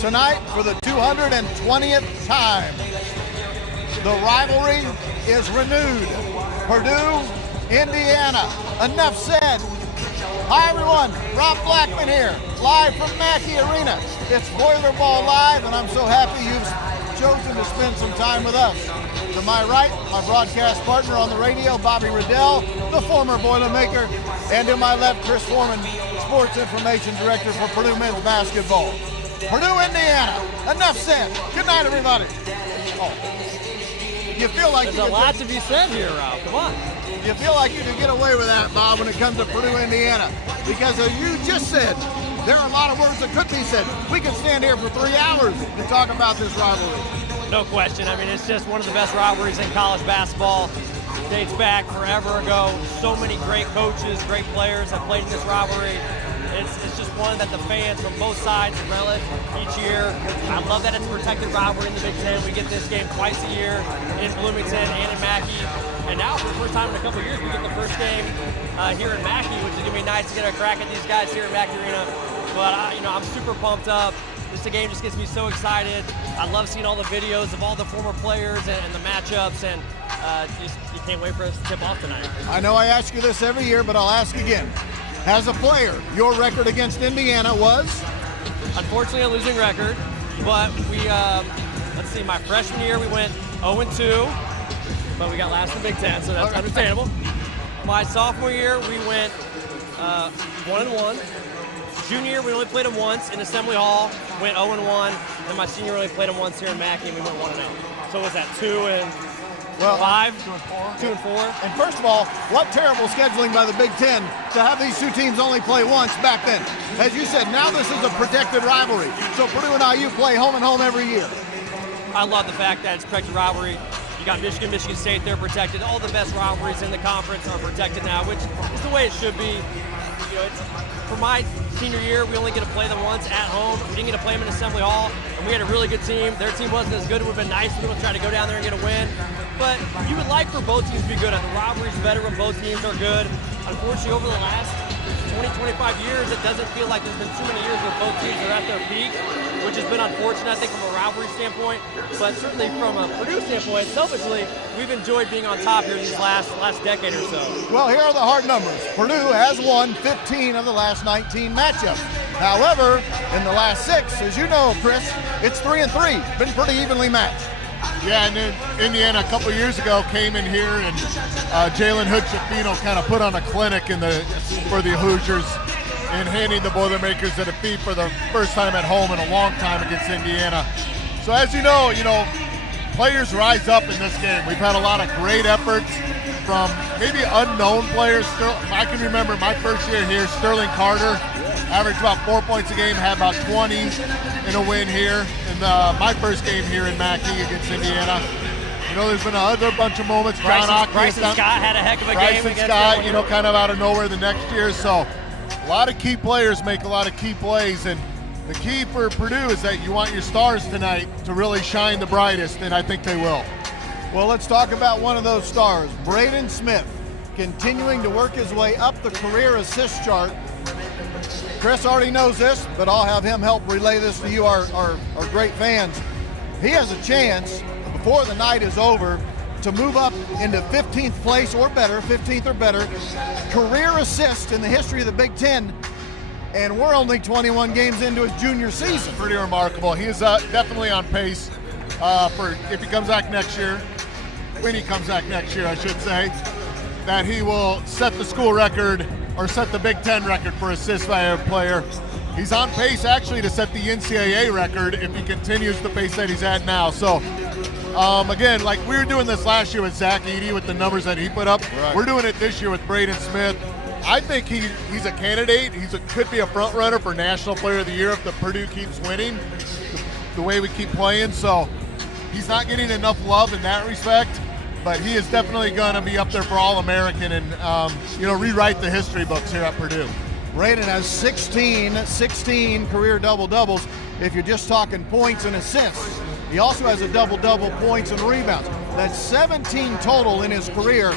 Tonight, for the 220th time, the rivalry is renewed. Purdue, Indiana. Enough said. Hi everyone, Rob Blackman here, live from Mackey Arena. It's BoilerBall Live, and I'm so happy you've chosen to spend some time with us. To my right, my broadcast partner on the radio, Bobby Riddell, the former Boilermaker, and to my left, Chris Forman, Sports Information Director for Purdue men's basketball. Purdue, Indiana. Enough said. Good night, everybody. Oh. You feel like there's a lot to be said here, Rob. Come on. You feel like you can get away with that, Bob, when it comes to Purdue, Indiana, because as you just said, there are a lot of words that could be said. We could stand here for 3 hours to talk about this rivalry. No question. I mean, it's just one of the best rivalries in college basketball. Dates back forever ago. So many great coaches, great players have played in this rivalry. It's just one that the fans from both sides relish each year. I love that it's a protected rivalry in the Big Ten. We get this game twice a year in Bloomington and in Mackey. And now, for the first time in a couple of years, we get the first game here in Mackey, which is going to be nice to get a crack at these guys here at Mackey Arena. But, I'm super pumped up. The game just gets me so excited. I love seeing all the videos of all the former players and the matchups, and you can't wait for us to tip off tonight. I know I ask you this every year, but I'll ask again. As a player, your record against Indiana was? Unfortunately, a losing record, but we, let's see, my freshman year we went 0-2, but we got last in the Big Ten, so that's understandable. My sophomore year, we went 1-1. Junior year, we only played them once in Assembly Hall, went 0-1, and my senior year, we only played them once here in Mackey, and we went 1-0. So was that 2-5? 2-4. And first of all, what terrible scheduling by the Big Ten to have these two teams only play once back then. As you said, now this is a protected rivalry. So Purdue and IU play home and home every year. I love the fact that it's a protected rivalry. You got Michigan, Michigan State, they're protected. All the best rivalries in the conference are protected now, which is the way it should be. For my senior year, we only get to play them once at home. We didn't get to play them in Assembly Hall, and we had a really good team. Their team wasn't as good. It would have been nice if we would try to go down there and get a win. But you would like for both teams to be good. The rivalry's better when both teams are good. Unfortunately, over the last 20, 25 years, it doesn't feel like there's been too many years where both teams are at their peak, which has been unfortunate, I think, from a rivalry standpoint. But certainly from a Purdue standpoint, selfishly, we've enjoyed being on top here these last decade or so. Well, here are the hard numbers. Purdue has won 15 of the last 19 matchups. However, in the last 6, as you know, Chris, it's 3-3. Been pretty evenly matched. Yeah, and then Indiana a couple years ago came in here, and Jalen Hood-Schifino kind of put on a clinic for the Hoosiers in handing the Boilermakers a defeat for the first time at home in a long time against Indiana. So as you know, players rise up in this game. We've had a lot of great efforts from maybe unknown players. I can remember my first year here, Sterling Carter averaged about 4 points a game, had about 20 in a win here in my first game here in Mackey against Indiana. There's been another bunch of moments. Bryson Scott had a heck of a game against Scott, kind of out of nowhere the next year. So a lot of key players make a lot of key plays, and the key for Purdue is that you want your stars tonight to really shine the brightest, and I think they will. Well, let's talk about one of those stars, Braden Smith, continuing to work his way up the career assist chart. Chris already knows this, but I'll have him help relay this to you, our great fans. He has a chance, before the night is over, to move up into 15th place or better, 15th or better, career assist in the history of the Big Ten, and we're only 21 games into his junior season. Pretty remarkable. He is definitely on pace for, if he comes back next year, when he comes back next year, I should say, that he will set the school record or set the Big Ten record for assists by a player. He's on pace actually to set the NCAA record if he continues the pace that he's at now. So again, like we were doing this last year with Zach Edey with the numbers that he put up. Right. We're doing it this year with Braden Smith. I think he's a candidate. Could be a front runner for National Player of the Year if the Purdue keeps winning the way we keep playing. So he's not getting enough love in that respect, but he is definitely going to be up there for All-American and rewrite the history books here at Purdue. Braden has 16 career double-doubles if you're just talking points and assists. He also has a double-double points and rebounds. That's 17 total in his career.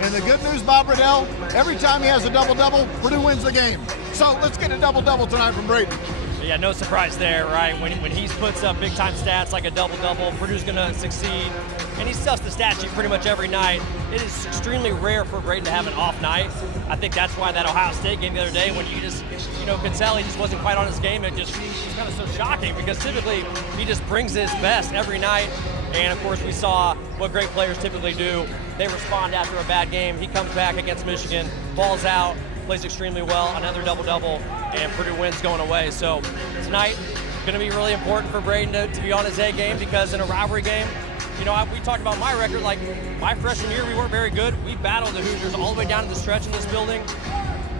And the good news, Bob Riddell, every time he has a double-double, Purdue wins the game. So let's get a double-double tonight from Braden. Yeah, no surprise there, right? When he puts up big-time stats like a double-double, Purdue's going to succeed. And he stuffs the stat sheet pretty much every night. It is extremely rare for Braden to have an off night. I think that's why that Ohio State game the other day, when you just, could tell he just wasn't quite on his game, it was kind of so shocking because typically he just brings his best every night. And, of course, we saw what great players typically do. They respond after a bad game. He comes back against Michigan, balls out, plays extremely well, another double-double, and Purdue wins going away. So tonight, going to be really important for Braden to be on his A game because in a rivalry game, we talked about my record. Like, my freshman year, we weren't very good. We battled the Hoosiers all the way down to the stretch in this building.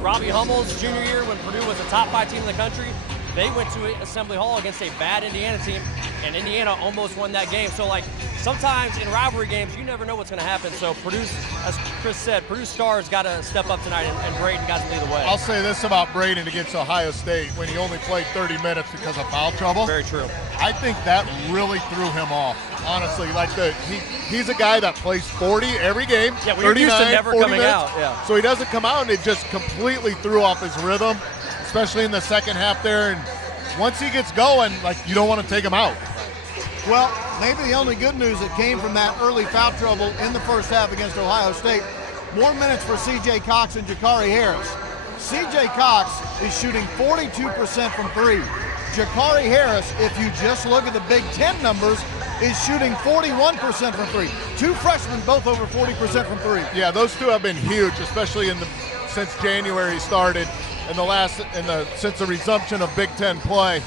Robbie Hummel's junior year, when Purdue was a top 5 team in the country, they went to Assembly Hall against a bad Indiana team, and Indiana almost won that game. So, sometimes in rivalry games, you never know what's going to happen. So Purdue's, as Chris said, Purdue's stars got to step up tonight, and Braden got to lead the way. I'll say this about Braden against Ohio State when he only played 30 minutes because of foul trouble. Very true. I think that really threw him off, honestly. He's a guy that plays 40 every game, yeah, we're used to never coming minutes, out. Yeah. So he doesn't come out, and it just completely threw off his rhythm, especially in the second half there. And once he gets going, you don't want to take him out. Well, maybe the only good news that came from that early foul trouble in the first half against Ohio State, more minutes for C.J. Cox and Jakari Harris. C.J. Cox is shooting 42% from 3. Jakari Harris, if you just look at the Big Ten numbers, is shooting 41% from 3. 2 freshmen, both over 40% from 3. Yeah, those two have been huge, especially since January started and since the resumption of Big Ten play.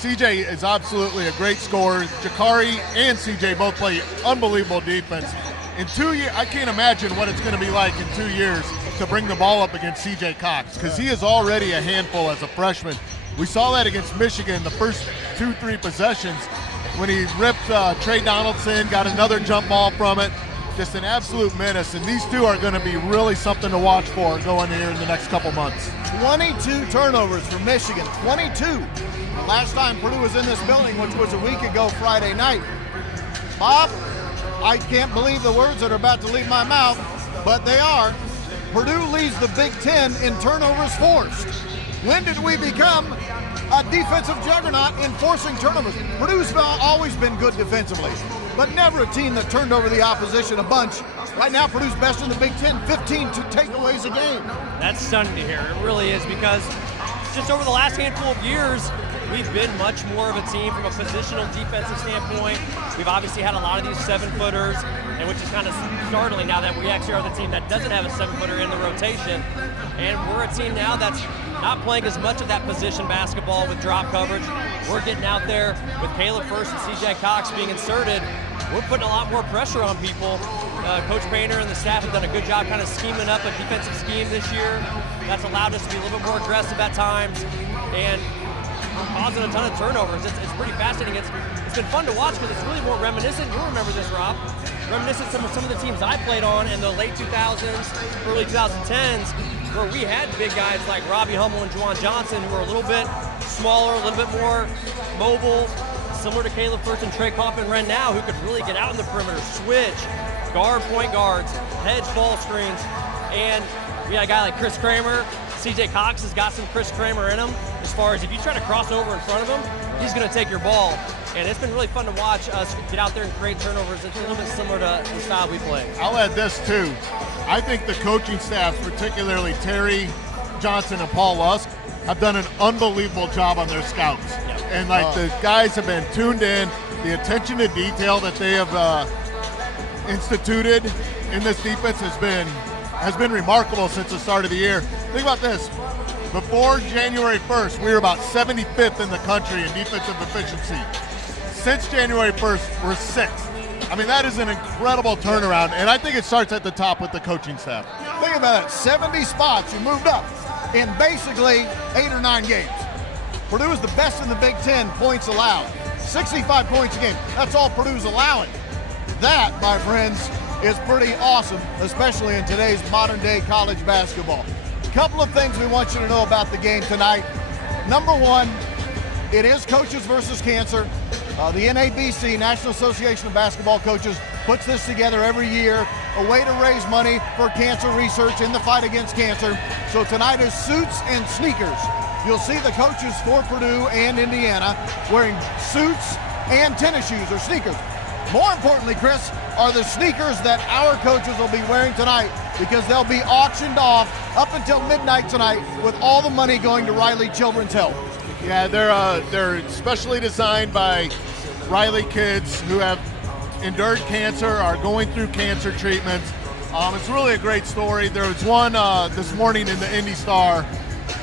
CJ is absolutely a great scorer. Jakari and CJ both play unbelievable defense. In 2 years, I can't imagine what it's going to be like in 2 years to bring the ball up against CJ Cox because he is already a handful as a freshman. We saw that against Michigan the first 2-3 possessions when he ripped Trey Donaldson, got another jump ball from it. Just an absolute menace, and these two are going to be really something to watch for going here in the next couple months. 22 turnovers for Michigan, 22. The last time Purdue was in this building, which was a week ago Friday night. Bob, I can't believe the words that are about to leave my mouth, but they are. Purdue leads the Big Ten in turnovers forced. When did we become a defensive juggernaut in forcing turnovers? Purdue's always been good defensively, but never a team that turned over the opposition a bunch. Right now, Purdue's best in the Big Ten, 15 takeaways a game. That's stunning to hear. It really is, because just over the last handful of years, we've been much more of a team from a positional defensive standpoint. We've obviously had a lot of these 7-footers, and which is kind of startling now that we actually are the team that doesn't have a 7-footer in the rotation. And we're a team now that's not playing as much of that position basketball with drop coverage. We're getting out there with Caleb First and C.J. Cox being inserted. We're putting a lot more pressure on people. Coach Painter and the staff have done a good job kind of scheming up a defensive scheme this year. That's allowed us to be a little bit more aggressive at times and causing a ton of turnovers. It's pretty fascinating. It's been fun to watch because it's really more reminiscent. You'll remember this, Rob. Reminiscent of some of the teams I played on in the late 2000s, early 2010s, where we had big guys like Robbie Hummel and Juwan Johnson who were a little bit smaller, a little bit more mobile, similar to Caleb First and Trey Coffin-Wren now, who could really get out in the perimeter, switch, guard point guards, hedge ball screens, and we had a guy like Chris Kramer. C.J. Cox has got some Chris Kramer in him as far as if you try to cross over in front of him, he's going to take your ball. And it's been really fun to watch us get out there and create turnovers. It's a little bit similar to the style we play. I'll add this too. I think the coaching staff, particularly Terry Johnson and Paul Lusk, have done an unbelievable job on their scouts. Yep. And the guys have been tuned in. The attention to detail that they have instituted in this defense has been remarkable since the start of the year. Think about this. Before January 1st, we were about 75th in the country in defensive efficiency. Since January 1st, we're 6th. I mean, that is an incredible turnaround, and I think it starts at the top with the coaching staff. Think about it, 70 spots you moved up in basically 8 or 9 games. Purdue is the best in the Big Ten points allowed. 65 points a game, that's all Purdue's allowing. That, my friends, is pretty awesome, especially in today's modern day college basketball. Couple of things we want you to know about the game tonight. Number one, it is coaches versus cancer. The NABC, National Association of Basketball Coaches, puts this together every year, a way to raise money for cancer research in the fight against cancer. So tonight is suits and sneakers you'll see the coaches for Purdue and Indiana wearing suits and tennis shoes or sneakers. More importantly, Chris, are the sneakers that our coaches will be wearing tonight, because they'll be auctioned off up until midnight tonight with all the money going to Riley Children's Health. Yeah, they're specially designed by Riley kids who have endured cancer, are going through cancer treatments. It's really a great story. There was one this morning in the Indy Star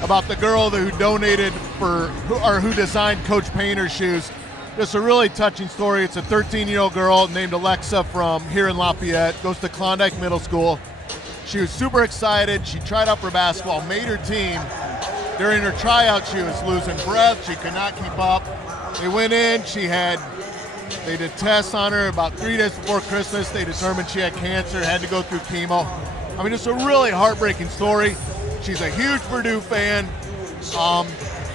about the girl who donated who designed Coach Painter's shoes. Just a really touching story. It's a 13-year-old girl named Alexa from here in Lafayette, goes to Klondike Middle School. She was super excited. She tried out for basketball, made her team. During her tryout, she was losing breath. She could not keep up. They went in. They did tests on her about 3 days before Christmas. They determined she had cancer, had to go through chemo. I mean, it's a really heartbreaking story. She's a huge Purdue fan.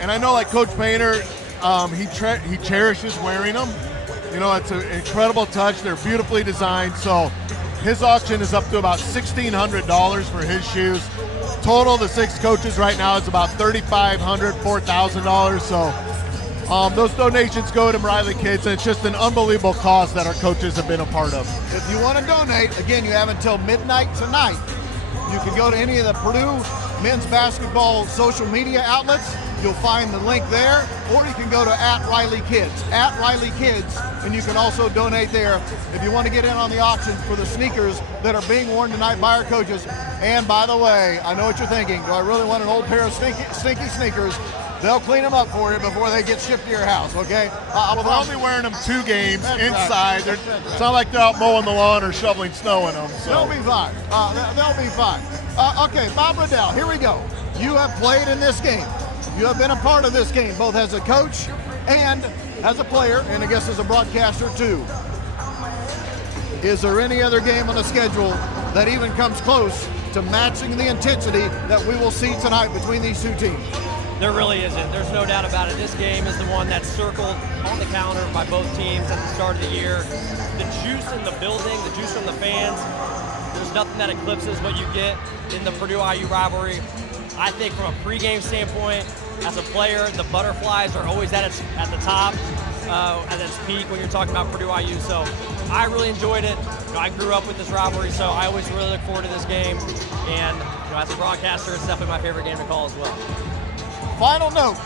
And I know, like Coach Painter, he cherishes wearing them. You know, it's an incredible touch. They're beautifully designed. So his auction is up to about $1,600 for his shoes. Total, the 6 coaches right now is about $3,500, $4,000. So those donations go to Riley kids, and it's just an unbelievable cause that our coaches have been a part of. If you want to donate, again, you have until midnight tonight. You can go to any of the Purdue men's basketball social media outlets. You'll find the link there, or you can go to @RileyKids, @RileyKids, and you can also donate there if you want to get in on the auction for the sneakers that are being worn tonight by our coaches. And by the way, I know what you're thinking. Do I really want an old pair of stinky sneakers? They'll clean them up for you before they get shipped to your house, okay? Well, they're only wearing them 2 games inside. Right. It's not like they're out mowing the lawn or shoveling snow in them. So. They'll be fine. They'll be fine. Okay, Bob Riddell, here we go. You have played in this game. You have been a part of this game, both as a coach and as a player, and I guess as a broadcaster too. Is there any other game on the schedule that even comes close to matching the intensity that we will see tonight between these two teams? There really isn't. There's no doubt about it. This game is the one that's circled on the calendar by both teams at the start of the year. The juice in the building, the juice from the fans, there's nothing that eclipses what you get in the Purdue-IU rivalry. I think from a pregame standpoint, as a player, the butterflies are always at the top, at its peak when you're talking about Purdue-IU. So I really enjoyed it. You know, I grew up with this rivalry, so I always really look forward to this game. And you know, as a broadcaster, it's definitely my favorite game to call as well. Final note,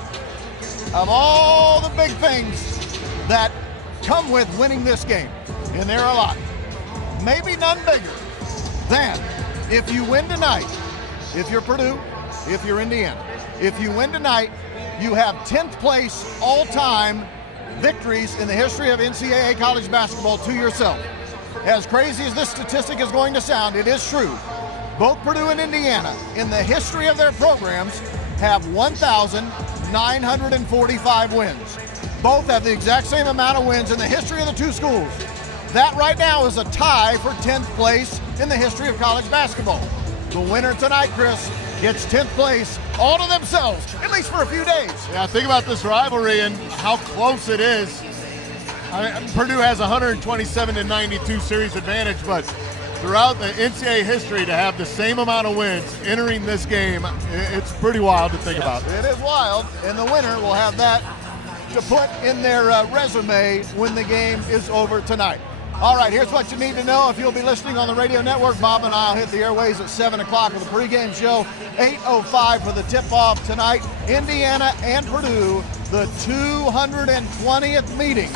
of all the big things that come with winning this game, and there are a lot, maybe none bigger than if you win tonight, if you're Purdue, if you're Indiana, if you win tonight, you have 10th place all-time victories in the history of NCAA college basketball to yourself. As crazy as this statistic is going to sound, it is true. Both Purdue and Indiana, in the history of their programs, have 1,945 wins. Both have the exact same amount of wins in the history of the two schools. That right now is a tie for 10th place in the history of college basketball. The winner tonight, Chris, gets 10th place all to themselves, at least for a few days. Yeah, think about this rivalry and how close it is. Purdue has 127-92 series advantage, but throughout the NCAA history to have the same amount of wins entering this game, it's pretty wild to think about. It is wild, and the winner will have that to put in their resume when the game is over tonight. All right, here's what you need to know. If you'll be listening on the radio network, Bob and I will hit the airways at 7 o'clock with the pregame show, 8:05 for the tip-off tonight. Indiana and Purdue, the 220th meeting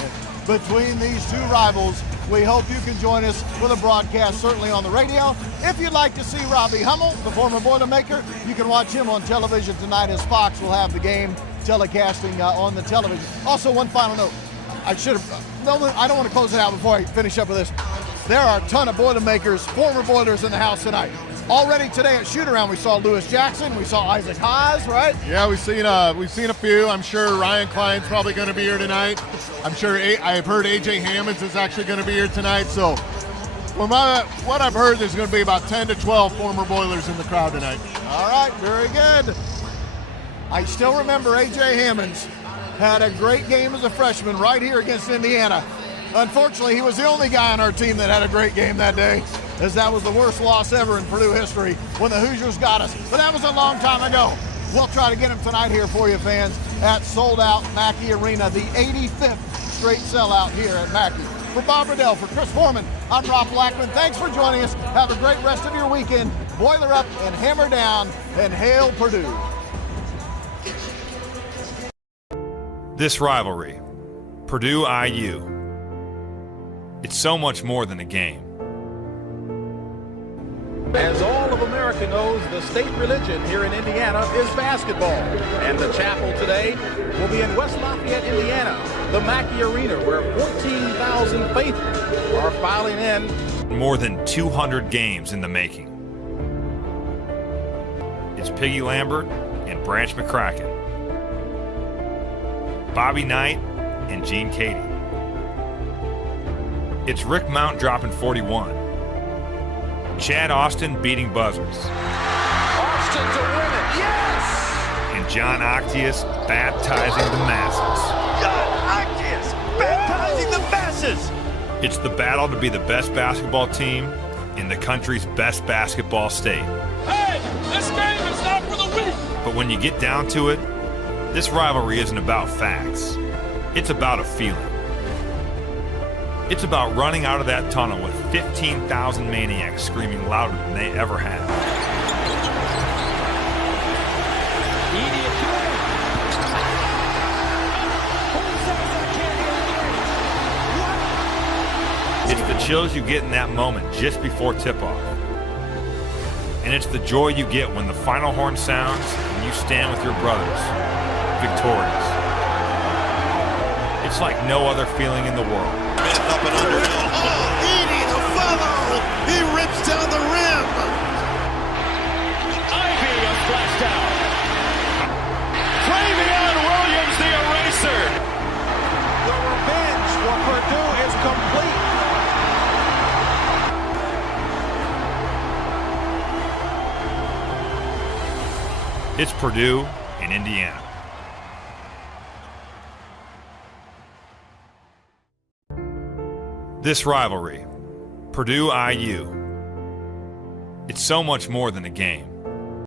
between these two rivals. We hope you can join us with a broadcast, certainly on the radio. If you'd like to see Robbie Hummel, the former Boilermaker, you can watch him on television tonight as Fox will have the game telecasting on the television. Also, one final note. I don't want to close it out before I finish up with this. There are a ton of Boilermakers, former Boilers in the house tonight. Already today at shoot-around, we saw Lewis Jackson, we saw Isaac Haas, right? Yeah, we've seen a few. I'm sure Ryan Klein's probably going to be here tonight. I'm sure I've heard AJ Hammonds is actually going to be here tonight. So from what I've heard, there's going to be about 10 to 12 former Boilers in the crowd tonight. All right, very good. I still remember AJ Hammonds had a great game as a freshman right here against Indiana. Unfortunately, he was the only guy on our team that had a great game that day, as that was the worst loss ever in Purdue history when the Hoosiers got us. But that was a long time ago. We'll try to get them tonight here for you, fans, at sold-out Mackey Arena, the 85th straight sellout here at Mackey. For Bob Riddell, for Chris Forman, I'm Rob Blackman. Thanks for joining us. Have a great rest of your weekend. Boiler up and hammer down, and hail Purdue. This rivalry, Purdue-IU, it's so much more than a game. As all of America knows, the state religion here in Indiana is basketball. And the chapel today will be in West Lafayette, Indiana, the Mackey Arena, where 14,000 faithful are filing in. More than 200 games in the making. It's Piggy Lambert and Branch McCracken. Bobby Knight and Gene Keady. It's Rick Mount dropping 41. Chad Austin beating buzzers. Austin to win it, yes! And John Octius baptizing the masses. John Octius baptizing the masses! It's the battle to be the best basketball team in the country's best basketball state. Hey, this game is not for the weak! But when you get down to it, this rivalry isn't about facts. It's about a feeling. It's about running out of that tunnel with 15,000 maniacs screaming louder than they ever have. It's the chills you get in that moment just before tip-off. And it's the joy you get when the final horn sounds and you stand with your brothers, victorious. It's like no other feeling in the world. Up and under. Oh, Keady, the follow! He rips down the rim! Ivy, a splashdown. Travion Williams, the eraser! The revenge for Purdue is complete. It's Purdue and Indiana. This rivalry, Purdue-IU, it's so much more than a game.